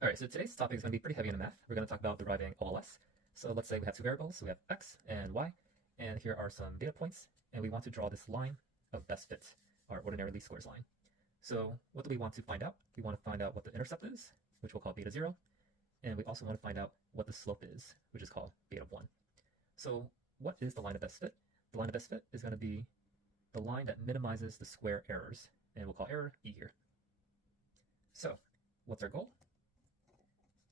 All right, so today's topic is going to be pretty heavy in math. We're going to talk about deriving OLS. So let's say we have two variables, so we have x and y, and here are some data points, and we want to draw this line of best fit, our ordinary least squares line. So what do we want to find out? We want to find out what the intercept is, which we'll call beta 0, and we also want to find out what the slope is, which is called beta 1. So what is the line of best fit? The line of best fit is going to be the line that minimizes the square errors, and we'll call error E here. So what's our goal?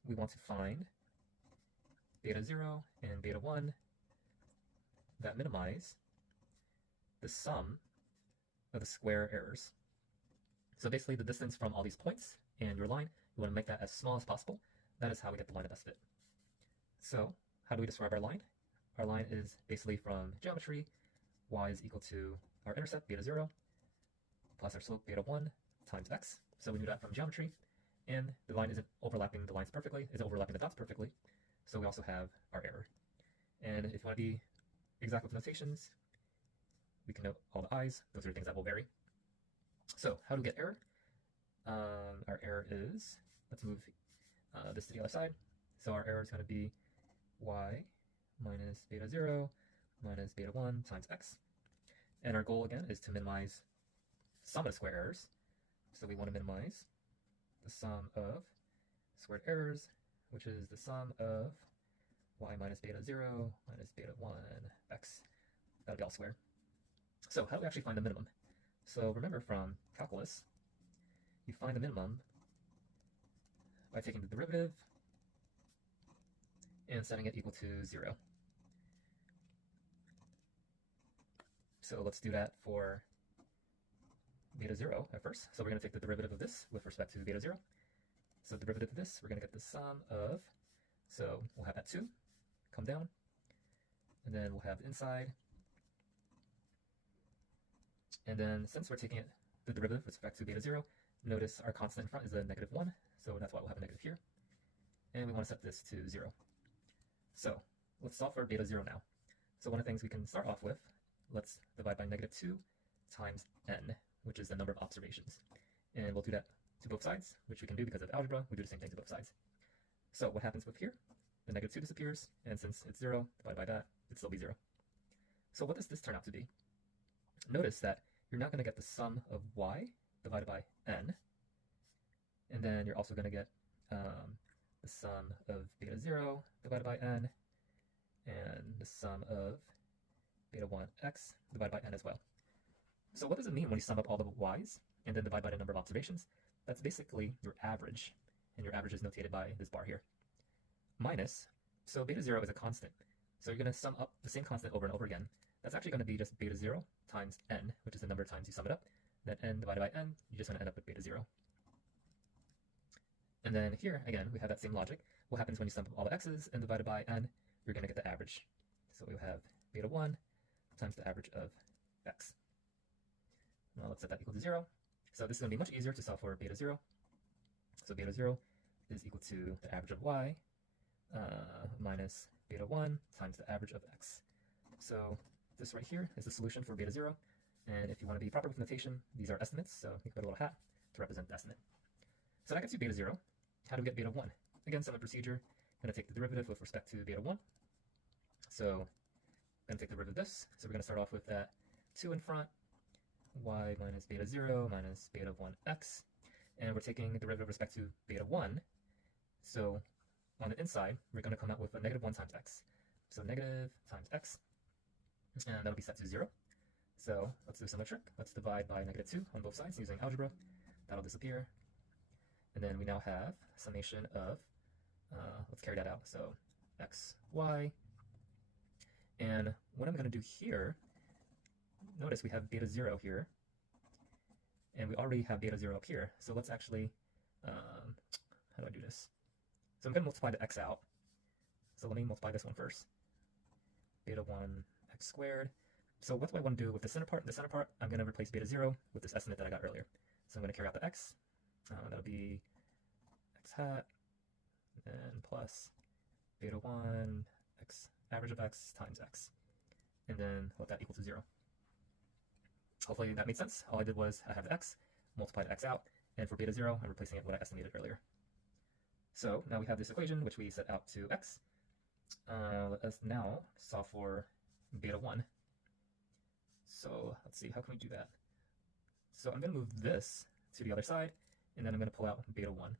We want to find beta 0 and beta 1 that minimize the sum of the square errors. So basically the distance from all these points and your line, you want to make that as small as possible. That is how we get the line of best fit. So how do we describe our line? Our line is basically from geometry, y is equal to our intercept, beta 0, plus our slope, beta 1, times x. So we knew that from geometry. And the line isn't overlapping the lines perfectly, isn't overlapping the dots perfectly. So we also have our error. And if you want to be exact with notations, we can note all the i's. Those are things that will vary. So how do we get error? Our error is, let's move this to the other side. So our error is going to be y minus beta 0 minus beta 1 times x. And our goal again is to minimize sum of the square errors. So we want to minimize the sum of squared errors, which is the sum of y minus beta 0 minus beta 1 x. That'll be all square. So how do we actually find the minimum? So remember from calculus, you find the minimum by taking the derivative and setting it equal to 0. So let's do that for beta 0 at first. So we're going to take the derivative of this with respect to beta 0. So the derivative of this, we're going to get the sum of, so we'll have that 2 come down, and then we'll have the inside. And then since we're taking the derivative with respect to beta 0, notice our constant in front is a negative 1, so that's why we'll have a negative here. And we want to set this to 0. So let's solve for beta 0 now. So one of the things we can start off with, let's divide by negative 2 times n, which is the number of observations. And we'll do that to both sides, which we can do because of algebra. We do the same thing to both sides. So what happens with here? The negative 2 disappears, and since it's 0, divided by that, it'll still be 0. So what does this turn out to be? Notice that you're not going to get the sum of y divided by n, and then you're also going to get the sum of beta 0 divided by n, and the sum of beta 1x divided by n as well. So what does it mean when you sum up all the y's and then divide by the number of observations? That's basically your average, and your average is notated by this bar here. Minus, so beta 0 is a constant, so you're going to sum up the same constant over and over again. That's actually going to be just beta 0 times n, which is the number of times you sum it up. Then n divided by n, you're just going to end up with beta 0. And then here, again, we have that same logic. What happens when you sum up all the x's and divided by n? You're going to get the average. So we have beta 1 times the average of x. Now let's set that equal to 0. So this is going to be much easier to solve for beta 0. So beta 0 is equal to the average of y minus beta 1 times the average of x. So this right here is the solution for beta 0. And if you want to be proper with notation, these are estimates, so you can put a little hat to represent the estimate. So that gets you beta 0. How do we get beta 1? Again, similar procedure. I'm going to take the derivative with respect to beta 1. So I'm going to take the derivative of this. So we're going to start off with that 2 in front, y minus beta 0 minus beta 1x. And we're taking the derivative with respect to beta 1. So on the inside, we're going to come out with a negative 1 times x. So negative times x, and that'll be set to 0. So let's do a similar trick. Let's divide by negative 2 on both sides using algebra. That'll disappear. And then we now have summation of, let's carry that out. So x, y. And what I'm going to do here, notice we have beta 0 here. And we already have beta 0 up here. So let's actually, how do I do this? So I'm going to multiply the x out. So let me multiply this one first. Beta 1x squared. So what do I want to do with the center part? The center part, I'm going to replace beta 0 with this estimate that I got earlier. So I'm going to carry out the x. That'll be x hat, and plus beta 1 x average of x times x. And then let that equal to 0. Hopefully that made sense. All I did was I have the x, multiply the x out, and for beta 0, I'm replacing it with what I estimated earlier. So now we have this equation which we set out to x. Let us now solve for beta 1. So let's see, how can we do that? So I'm going to move this to the other side, and then I'm going to pull out beta 1. Let's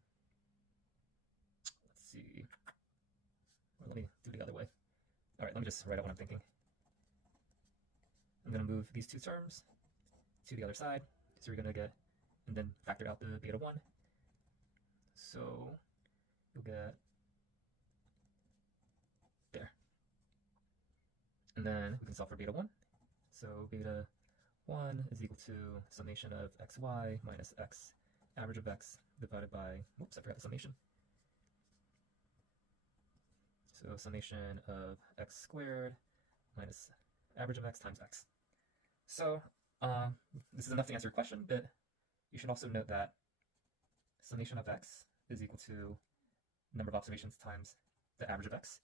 see. Or let me do it the other way. All right, let me just write out what I'm thinking. I'm going to move these two terms to the other side. So we're going to get, and then factor out the beta 1. So you'll get there. And then we can solve for beta 1. So beta 1 is equal to summation of xy minus x average of x divided by, whoops, I forgot the summation. So summation of x squared minus average of x times x. So this is enough to answer your question, but you should also note that summation of x is equal to number of observations times the average of x.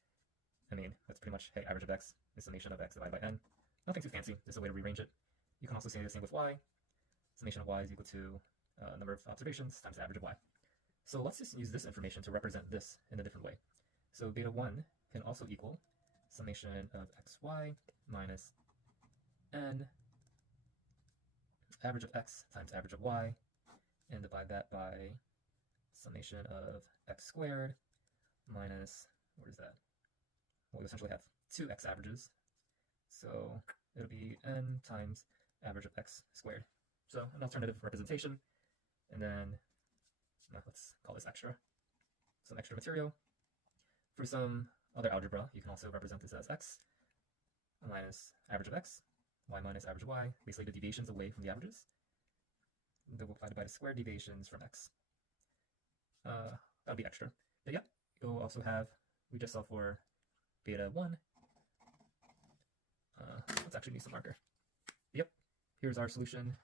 I mean, that's pretty much, hey, average of x is summation of x divided by n. Nothing too fancy, just a way to rearrange it. You can also say the same with y. Summation of y is equal to number of observations times the average of y. So let's just use this information to represent this in a different way. So beta 1 can also equal summation of xy minus n average of x times average of y, and divide that by summation of x squared minus, what is that? Well, we essentially have two x averages. So it'll be n times average of x squared. So an alternative representation. And then let's call this extra. Some extra material. For some other algebra, you can also represent this as x minus average of x, y minus average of y, basically the deviations away from the averages, divided by the square deviations from x. That'll be extra. But yeah, you'll also have, we just solved for beta 1. Let's actually use some marker. Yep, here's our solution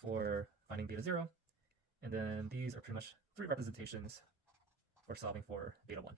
for finding beta 0. And then these are pretty much 3 representations for solving for beta 1.